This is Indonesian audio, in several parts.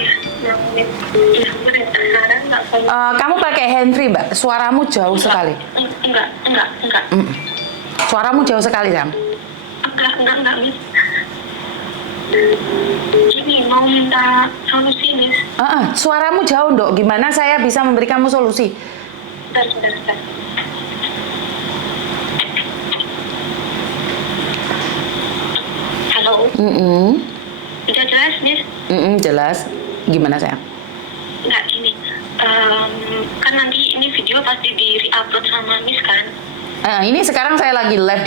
ya? Yang sekarang nggak kayak. Kamu pakai handfree, Mbak? Suaramu jauh sekali. Enggak. Suaramu jauh sekali, Sam. Enggak, Miss. Ini mau minta solusi, Miss. Suaramu jauh, Dok. Gimana saya bisa memberi kamu solusi? Bentar. Halo. Udah jelas, Miss? Jelas. Gimana, sayang? Enggak, ini. Kan nanti ini video pasti di-upload sama Miss kan? Ini sekarang saya lagi live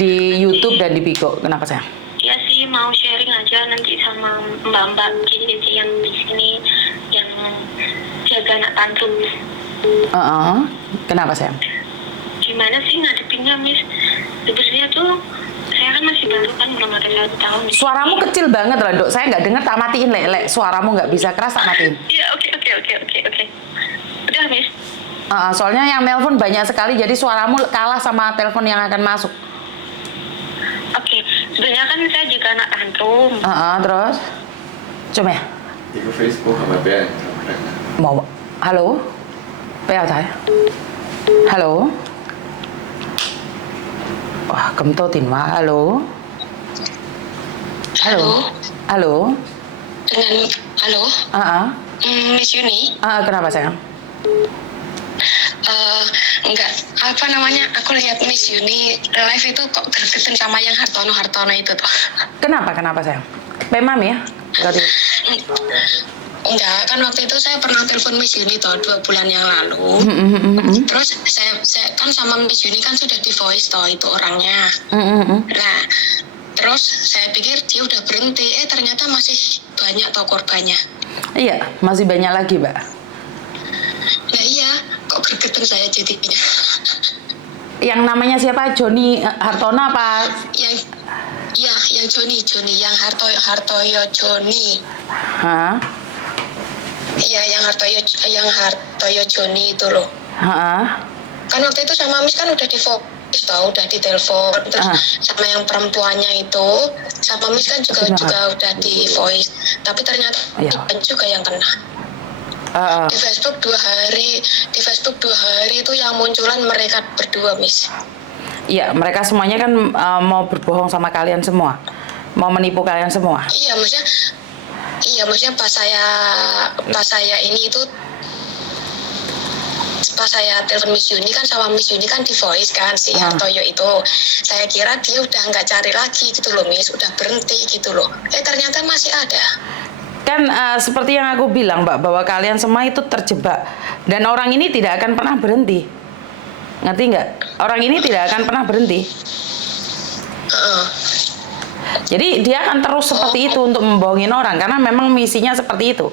di YouTube dan di Bigo. Kenapa, sayang? Ya sih, mau sharing aja nanti sama mbak-mbak cici yang di sini yang jaga anak tantrum. Kenapa, sayang? Gimana sih ngadepinnya, Miss? Sebenarnya tuh saya kan masih baru kan, belum ada 1 tahun. Suaramu kecil banget lah, Dok. Saya nggak dengar, tak matiin, Lek. Suaramu nggak bisa keras, tak matiin. Iya, oke. Udah, Miss. Soalnya yang nelpon banyak sekali, jadi suaramu kalah sama telepon yang akan masuk. Oke, sebenarnya kan saya juga anak tantrum. Terus? Coba ya? Di Facebook sama Ben. Mau? Halo? Bèo thấy? Halo? Wah, cầm tô tiền quá. Halo? Halo? Dengan halo? Miss Yuni? Kenapa, sayang? Enggak, apa namanya, aku lihat Miss Yuni live itu kok gregetan sama yang Hartono itu tuh. Kenapa, sayang? Pemam ya? Berarti. Enggak, kan waktu itu saya pernah telepon Miss Yuni tuh 2 bulan yang lalu. Terus saya kan sama Miss Yuni kan sudah di voice toh itu orangnya. Nah, terus saya pikir dia udah berhenti, ternyata masih banyak toh korbannya. Iya, masih banyak lagi, Mbak. Nah iya, kok gregetan saya jadinya. Yang namanya siapa? Joni Hartono apa? Yang Joni, yang Hartoyo Joni. Iya, yang Hartoyo Joni itu loh. Kan waktu itu sama Miss kan udah di voice tau, udah di telepon. Terus sama yang perempuannya itu, sama Miss kan juga udah di voice. Tapi ternyata juga yang kena. Di Facebook 2 hari itu yang munculan mereka berdua, Miss. Iya, mereka semuanya kan mau berbohong sama kalian semua, mau menipu kalian semua. Iya, maksudnya pas saya ini itu, pas saya telepon Miss Yuni kan sama Miss Yuni kan di voice kan si Hartoyo itu, saya kira dia udah nggak cari lagi gitu loh, Miss, udah berhenti gitu loh. Ternyata masih ada. Kan seperti yang aku bilang, Mbak, bahwa kalian semua itu terjebak dan orang ini tidak akan pernah berhenti. Ngerti nggak? Orang ini tidak akan pernah berhenti. Jadi dia akan terus seperti itu untuk membohongin orang karena memang misinya seperti itu.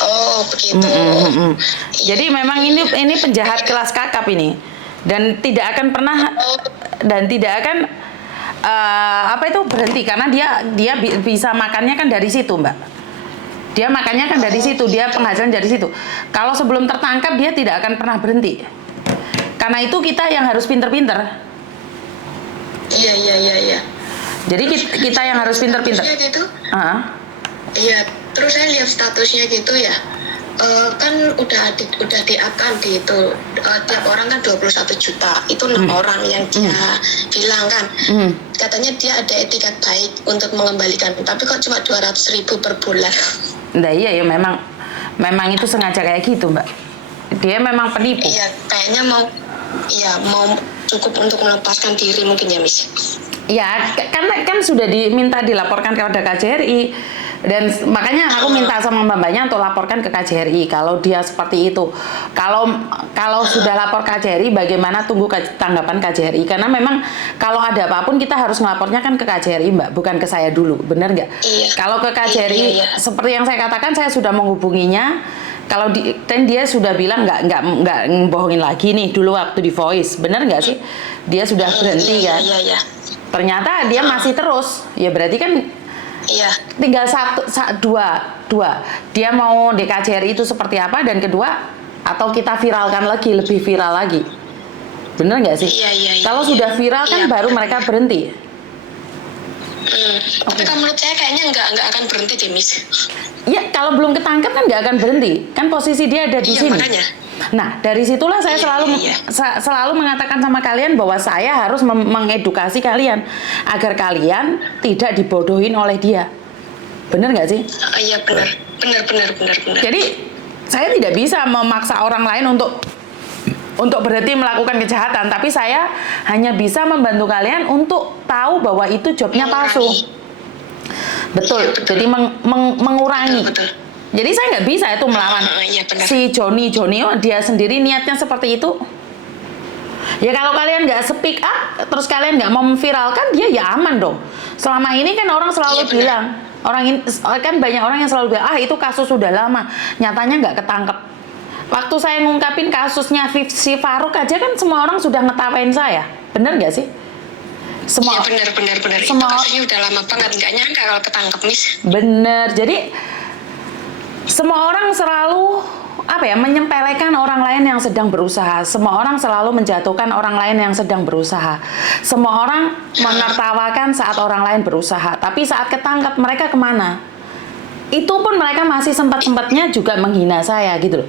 Oh, begitu. Jadi memang ini penjahat kelas kakap ini dan tidak akan pernah berhenti karena dia bisa makannya kan dari situ, Mbak. Dia makannya kan dari situ, dia penghasilan dari situ. Kalau sebelum tertangkap dia tidak akan pernah berhenti. Karena itu kita yang harus pinter-pinter. Iya. Jadi kita yang harus pinter-pinter. Gitu. Iya, terus saya lihat statusnya gitu ya. Kan udah di-up kan di itu, tiap orang kan 21 juta. Itu 6 orang yang dia bilang kan. Katanya dia ada etikat baik untuk mengembalikan, tapi kok cuma 200.000 per bulan. Nah iya ya, memang itu sengaja kayak gitu, Mbak. Dia memang penipu. Iya, kayaknya mau cukup untuk melepaskan diri mungkin ya, Miss. Ya, karena kan sudah diminta dilaporkan kepada KJRI dan makanya aku minta sama mbak-mbaknya untuk laporkan ke KJRI kalau dia seperti itu. Kalau sudah lapor KJRI, bagaimana tunggu tanggapan KJRI? Karena memang kalau ada apapun kita harus melapornya kan ke KJRI, Mbak, bukan ke saya dulu, benar nggak? Iya. Kalau ke KJRI, seperti yang saya katakan, saya sudah menghubunginya. Kalau dan dia sudah bilang nggak bohongin lagi nih dulu waktu di voice, benar nggak sih? Dia sudah berhenti kan? Iya. Ternyata dia masih terus, ya berarti kan tinggal dua. Dia mau di KJRI itu seperti apa, dan kedua, atau kita viralkan lagi, lebih viral lagi, bener nggak sih? Iya. Kalau sudah viral kan baru mereka berhenti. Tapi kalau menurut saya kayaknya nggak akan berhenti deh, Miss. Ya, kalau belum ketangkep kan nggak akan berhenti. Kan posisi dia ada di Iya, sini. makanya. Nah, dari situlah saya Iya, selalu iya. selalu mengatakan sama kalian bahwa saya harus mengedukasi kalian agar kalian tidak dibodohin oleh dia. Bener nggak sih? Iya, benar. Jadi saya tidak bisa memaksa orang lain untuk berhenti melakukan kejahatan, tapi saya hanya bisa membantu kalian untuk tahu bahwa itu jobnya palsu. Betul. Jadi mengurangi. Betul. Jadi saya nggak bisa itu melawan Iya, benar. si Joni oh, dia sendiri niatnya seperti itu. Ya kalau kalian nggak speak up, terus kalian nggak mau memviralkan, dia ya aman dong. Selama ini kan orang selalu Iya, benar. bilang, kan banyak orang yang selalu bilang, itu kasus sudah lama, nyatanya nggak ketangkep. Waktu saya ngungkapin kasusnya si Faruk aja kan semua orang sudah ngetawain saya, bener nggak sih? Iya, benar. Itu semua- kasusnya udah lama banget, nggak nyangka kalau ketangkep, Miss. Bener, jadi semua orang selalu menyepelekan orang lain yang sedang berusaha. Semua orang selalu menjatuhkan orang lain yang sedang berusaha. Semua orang menertawakan saat orang lain berusaha. Tapi saat ketangkap mereka kemana? Itu pun mereka masih sempat-sempatnya juga menghina saya gitu loh.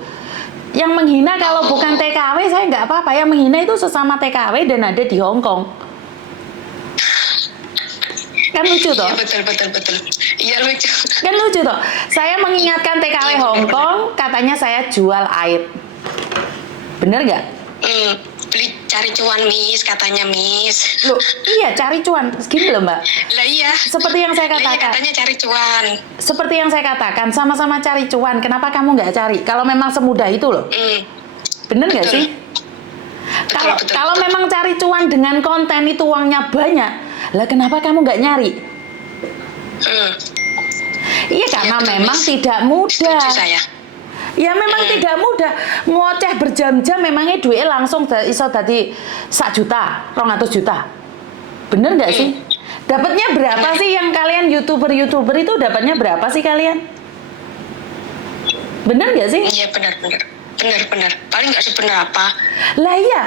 Yang menghina kalau bukan TKW saya nggak apa-apa. Yang menghina itu sesama TKW dan ada di Hong Kong. Kan lucu toh? Iya, betul. Iya, lucu. Kan lucu toh. Saya mengingatkan TKW Hong Kong, katanya saya jual aib. Bener nggak? Beli cari cuan, Miss, katanya, Miss. Loh, iya cari cuan. Gini loh Mbak. Lah iya. Seperti yang saya Lah iya, katakan. katanya cari cuan. Seperti yang saya katakan, sama-sama cari cuan. Kenapa kamu nggak cari? Kalau memang semudah itu loh. Bener nggak Betul. sih? Kalau memang cari cuan dengan konten itu uangnya banyak, lah kenapa kamu nggak nyari? Iya karena betul, memang Miss. tidak mudah. Setuju saya. Ya memang tidak mudah. Ngoceh berjam-jam memangnya duit langsung iso tadi 1 juta, 200 juta. Bener nggak sih? Dapatnya berapa sih yang kalian YouTuber itu dapatnya berapa sih kalian? Bener nggak sih? Iya, benar. Paling nggak seberapa. Lah iya,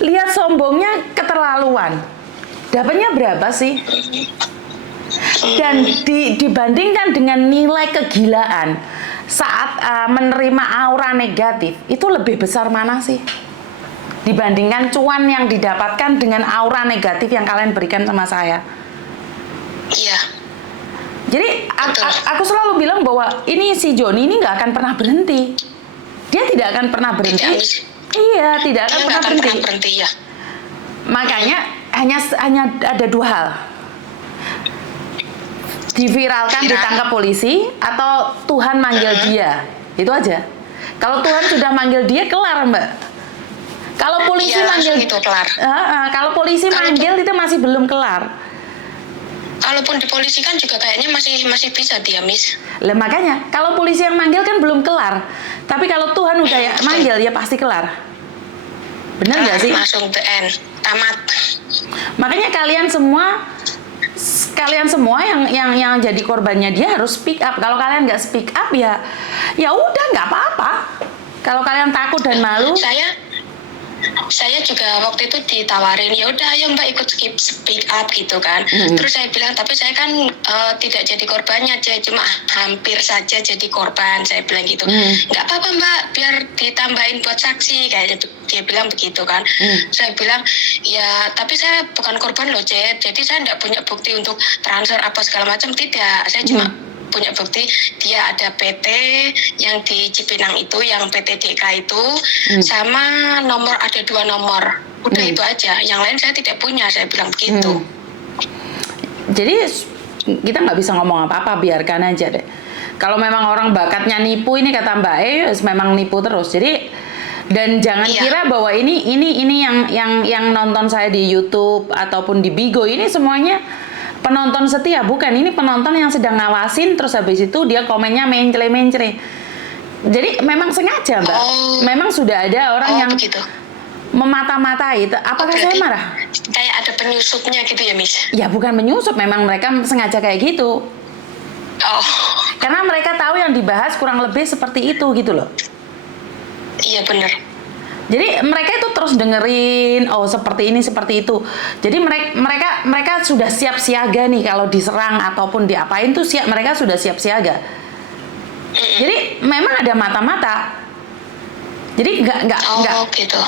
lihat sombongnya keterlaluan. Dapatnya berapa sih? Dan dibandingkan dengan nilai kegilaan saat menerima aura negatif, itu lebih besar mana sih? Dibandingkan cuan yang didapatkan dengan aura negatif yang kalian berikan sama saya. Iya. Jadi Betul. aku selalu bilang bahwa ini si Joni ini nggak akan pernah berhenti. Dia tidak akan pernah berhenti. Tidak, Miss. Iya, tidak akan Dia pernah nggak akan berhenti. pernah berhenti ya. Makanya hanya ada 2 hal. Diviralkan, Viral. ditangkap polisi, atau Tuhan manggil dia. Itu aja. Kalau Tuhan sudah manggil dia, kelar Mbak. Kalau polisi Iya, manggil langsung itu kelar. Kalau polisi Kalau manggil itu masih belum kelar. Kalaupun dipolisikan juga kayaknya masih bisa dia, Miss. Lah makanya kalau polisi yang manggil kan belum kelar. Tapi kalau Tuhan udah ya manggil ya pasti kelar. Bener nggak sih? Langsung the end. Tamat. Makanya kalian semua yang jadi korbannya dia harus speak up. Kalau kalian nggak speak up ya udah nggak apa-apa. Kalau kalian takut dan malu, Saya juga waktu itu ditawarin, ya udah ayo Mbak ikut speak up gitu kan. Terus saya bilang, tapi saya kan tidak jadi korbannya aja, cuma hampir saja jadi korban. Saya bilang gitu. Nggak apa-apa Mbak, biar ditambahin buat saksi, kayak dia bilang begitu kan. Saya bilang, ya tapi saya bukan korban loh Jet, jadi saya nggak punya bukti untuk transfer apa segala macam, tidak. Saya cuma punya bukti dia ada PT yang di Cipinang itu, yang PT DK itu, sama ada 2 nomor. Udah itu aja, yang lain saya tidak punya, saya bilang begitu. jadi kita nggak bisa ngomong apa-apa, biarkan aja deh. Kalau memang orang bakatnya nipu, ini kata Mbak memang nipu terus. Jadi dan jangan kira bahwa ini yang nonton saya di YouTube ataupun di Bigo ini semuanya penonton setia, bukan. Ini penonton yang sedang ngawasin, terus habis itu dia komennya mencre. Jadi memang sengaja Mbak. Memang sudah ada orang yang begitu. Memata-matai. Apakah saya marah? Kayak ada penyusupnya gitu ya Miss? Ya bukan menyusup, memang mereka sengaja kayak gitu. Karena mereka tahu yang dibahas kurang lebih seperti itu gitu loh. Iya benar. Jadi mereka itu terus dengerin, oh seperti ini seperti itu. Jadi mereka sudah siap siaga nih kalau diserang ataupun diapain tuh mereka sudah siap siaga. Jadi memang ada mata-mata. Jadi nggak. Gitu.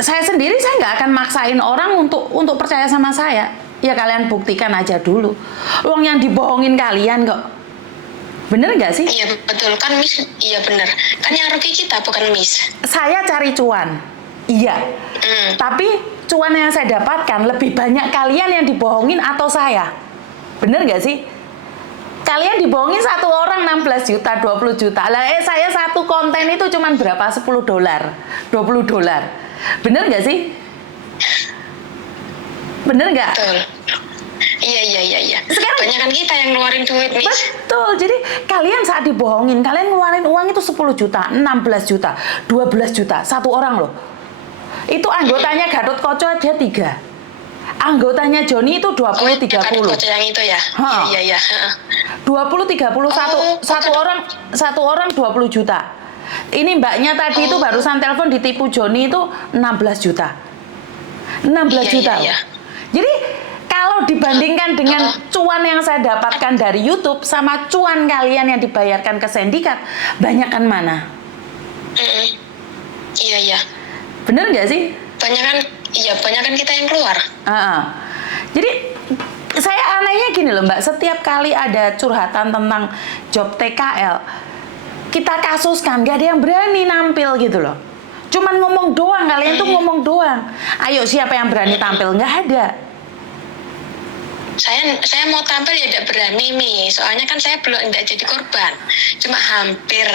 Saya sendiri saya nggak akan maksain orang untuk percaya sama saya. Ya kalian buktikan aja dulu. Uang yang dibohongin kalian kok. Bener nggak sih? Iya betul kan Miss, iya bener. Kan yang rugi kita bukan Miss. Saya cari cuan, iya. Tapi cuan yang saya dapatkan lebih banyak kalian yang dibohongin atau saya. Bener nggak sih? Kalian dibohongin satu orang 16 juta, 20 juta. Lah saya satu konten itu cuman berapa? $10, $20. Bener nggak sih? Bener nggak? Betul. Iya. Sekarang Banyak kan kita yang ngeluarin duit, Miss. betul. Jadi kalian saat dibohongin, kalian ngeluarin uang itu 10 juta, 16 juta, 12 juta, satu orang loh. Itu anggotanya Gatot Koco aja 3. Anggotanya Joni itu 20 30. Koco yang itu ya. Iya. 20 30 satu orang 20 juta. Ini mbaknya tadi itu barusan telepon ditipu Joni itu 16 juta. 16 juta. Iya. Jadi kalau dibandingkan dengan cuan yang saya dapatkan dari YouTube sama cuan kalian yang dibayarkan ke sindikat, banyakkan mana? Iya. Bener nggak sih? Banyakan kita yang keluar. Jadi saya anehnya gini loh Mbak, setiap kali ada curhatan tentang job TKL, kita kasuskan, gak ada yang berani nampil gitu loh. Cuman ngomong doang, kalian tuh ngomong doang. Ayo siapa yang berani tampil? Nggak ada. Saya mau tampil ya tidak berani Mi, soalnya kan saya belum tidak jadi korban, cuma hampir.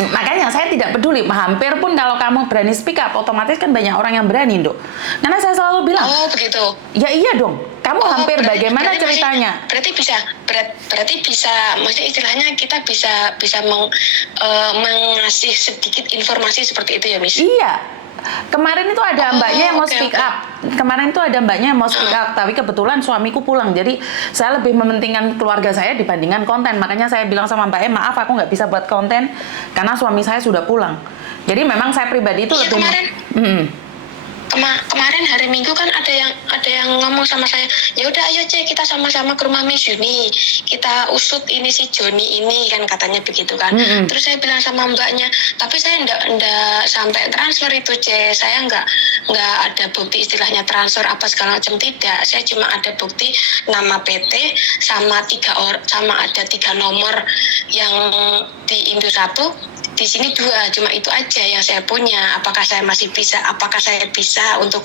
Makanya saya tidak peduli, hampir pun kalau kamu berani speak up, otomatis kan banyak orang yang berani, Dok. Karena saya selalu bilang, oh begitu. Ya iya dong, kamu hampir bagaimana ceritanya? Berarti bisa, maksudnya istilahnya kita bisa mengasih sedikit informasi seperti itu ya, Miss? Iya. Kemarin itu ada mbaknya yang mau speak up. Kemarin itu ada mbaknya yang mau speak up, tapi kebetulan suamiku pulang. Jadi saya lebih mementingkan keluarga saya dibandingkan konten. Makanya saya bilang sama mbaknya, maaf aku nggak bisa buat konten karena suami saya sudah pulang. Jadi memang saya pribadi itu lebih. Kemarin hari Minggu kan ada yang ngomong sama saya, ya udah ayo Cek kita sama-sama ke rumah Miss Yuni, kita usut ini si Joni ini kan katanya begitu kan. Terus saya bilang sama mbaknya, tapi saya ndak sampai transfer itu Cek, saya nggak ada bukti istilahnya transfer apa segala macam, tidak. Saya cuma ada bukti nama PT sama ada 3 nomor yang di Indo 1. Di sini 2, cuma itu aja yang saya punya. Apakah saya bisa untuk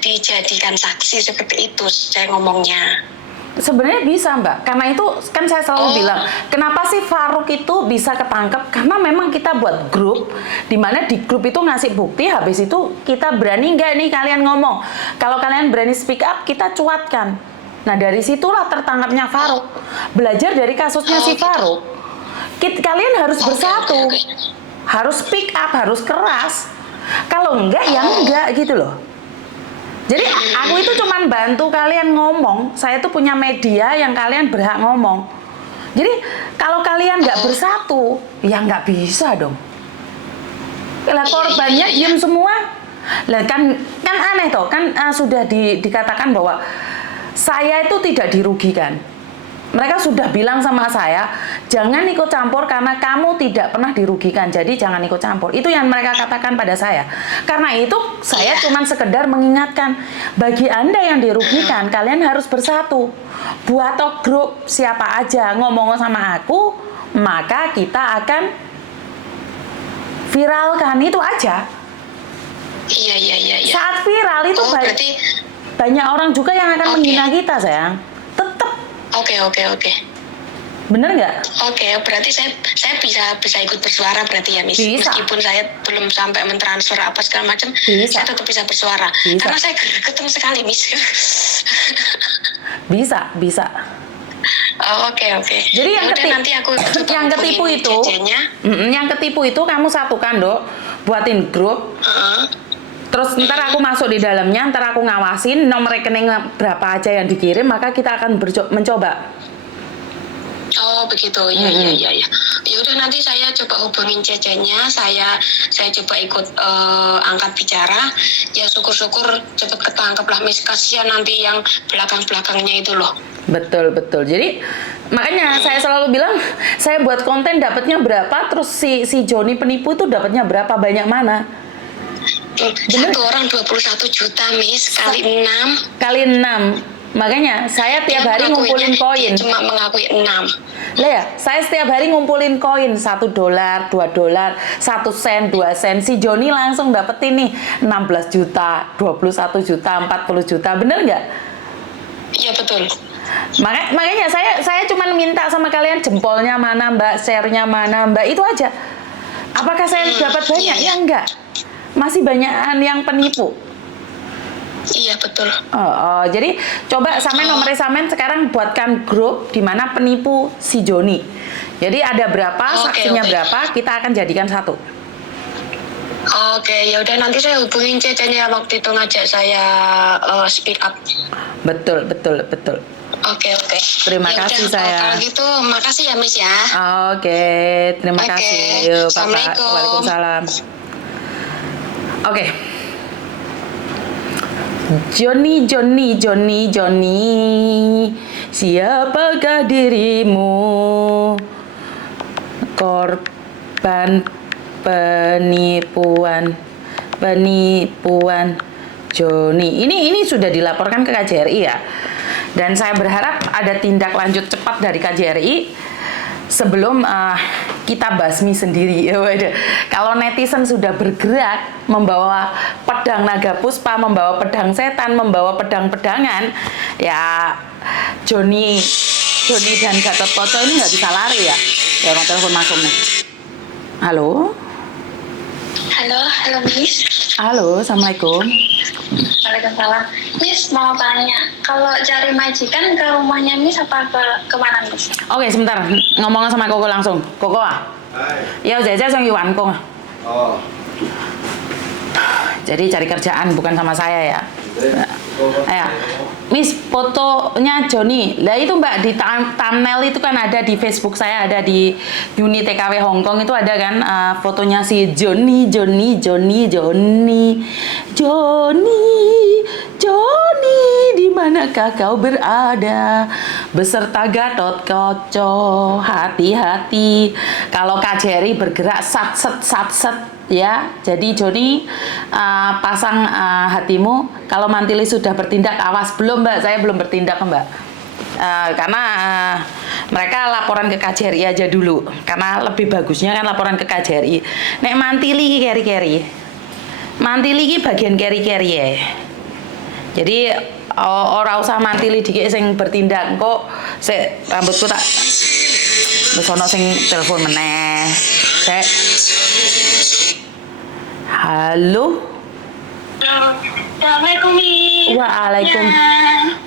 dijadikan saksi seperti itu? Saya ngomongnya. Sebenarnya bisa Mbak, karena itu kan saya selalu bilang, kenapa sih Farouk itu bisa ketangkep? Karena memang kita buat grup, dimana di grup itu ngasih bukti, habis itu kita berani nggak nih kalian ngomong? Kalau kalian berani speak up, kita cuatkan. Nah dari situlah tertangkapnya Farouk. Belajar dari kasusnya si Farouk. Kalian harus bersatu, harus speak up, harus keras. Kalau enggak, ya enggak gitu loh. Jadi aku itu cuman bantu kalian ngomong. Saya tuh punya media yang kalian berhak ngomong. Jadi kalau kalian nggak bersatu, ya nggak bisa dong. Lah korbannya diem semua. Lah kan aneh toh, kan sudah dikatakan bahwa saya itu tidak dirugikan. Mereka sudah bilang sama saya, jangan ikut campur karena kamu tidak pernah dirugikan, jadi jangan ikut campur. Itu yang mereka katakan pada saya. Karena itu saya cuma sekedar mengingatkan, bagi Anda yang dirugikan, kalian harus bersatu. Buat grup siapa aja ngomong sama aku, maka kita akan viralkan, itu aja. Iya. Saat viral itu banyak orang juga yang akan menghina kita, sayang. Tetap. Oke. Bener nggak? Oke, berarti saya bisa ikut bersuara berarti ya, Miss. Bisa. Meskipun saya belum sampai mentransfer apa segala macam, saya tetap bisa bersuara. Bisa. Karena saya ketemu sekali, Miss. Bisa. Oke. Jadi nanti aku yang ketipu itu, yang ketipu itu kamu satukan, Dok, buatin grup. Terus ntar aku masuk di dalamnya, ntar aku ngawasin nomor rekening berapa aja yang dikirim, maka kita akan mencoba. Oh begitu, ya. Ya udah nanti saya coba hubungin Cecenya, saya coba ikut angkat bicara. Ya syukur-syukur cepet ketangkep lah, Miss. Kasihan nanti yang belakang-belakangnya itu loh. Betul. Jadi makanya saya selalu bilang saya buat konten dapatnya berapa, terus si Joni penipu itu dapatnya berapa, banyak mana? Bener? Satu orang 21 juta, Miss, kali 6. Kali 6. Makanya saya tiap hari ngumpulin koin. Cuma mengakui 6. Lah ya, saya setiap hari ngumpulin koin $1, $2, 1 sen, 2 sen. Si Joni langsung dapetin nih 16 juta, 21 juta, 40 juta. Bener nggak? Iya betul. Makanya saya cuma minta sama kalian jempolnya mana Mbak, share-nya mana Mbak, itu aja. Apakah saya dapat banyak? Ya enggak. Masih banyakan yang penipu. Iya betul. Jadi coba sampean nomornya sampean sekarang buatkan grup di mana penipu si Joni. Jadi ada berapa, saksinya berapa, kita akan jadikan satu. Oke, ya udah nanti saya hubungin Cecenya waktu itu ngajak saya speak up. Betul. Oke. Terima Ya kasih udah, saya. Kalau gitu, makasih ya Miss ya. Oke, terima kasih. Yuk, Bapak. Assalamualaikum. Waalaikumsalam. Oke. Joni, siapakah dirimu? Korban penipuan Joni. Ini sudah dilaporkan ke KJRI ya. Dan saya berharap ada tindak lanjut cepat dari KJRI sebelum kita basmi sendiri. Kalau netizen sudah bergerak membawa pedang naga puspa, membawa pedang setan, membawa pedang-pedangan, ya Joni dan Gatot Kaca ini nggak bisa lari ya. Ya, mau telepon masuk nih. Halo Miss. Halo, assalamualaikum. Waalaikumsalam. Miss mau tanya, kalau cari majikan ke rumahnya Miss apa ke mana Miss? Oke, sebentar. Ngomong sama Koko langsung. Koko ah? Hai. Ya, saya想玩工. Oh. Jadi cari kerjaan bukan sama saya ya. Ya, Miss, fotonya Joni. Lah itu Mbak di thumbnail itu kan ada di Facebook saya, ada di Uni TKW Hong Kong itu ada kan fotonya si Joni di manakah kau berada beserta Gatot Kaca. Hati-hati kalau KJRI bergerak sat-set ya. Jadi Joni pasang hatimu. Kalau Mantili sudah bertindak, awas. Belum Mbak, saya belum bertindak Mbak. Karena mereka laporan ke KJRI aja dulu. Karena lebih bagusnya kan laporan ke KJRI. Nek Mantili keri-keri. Mantili ki bagian keri-keri ya. Jadi ora usah Mantili dikit sing bertindak. Kok rambutku tak wis ono sing telepon meneh. Halo. Assalamualaikum Miss. Waalaikumsalam.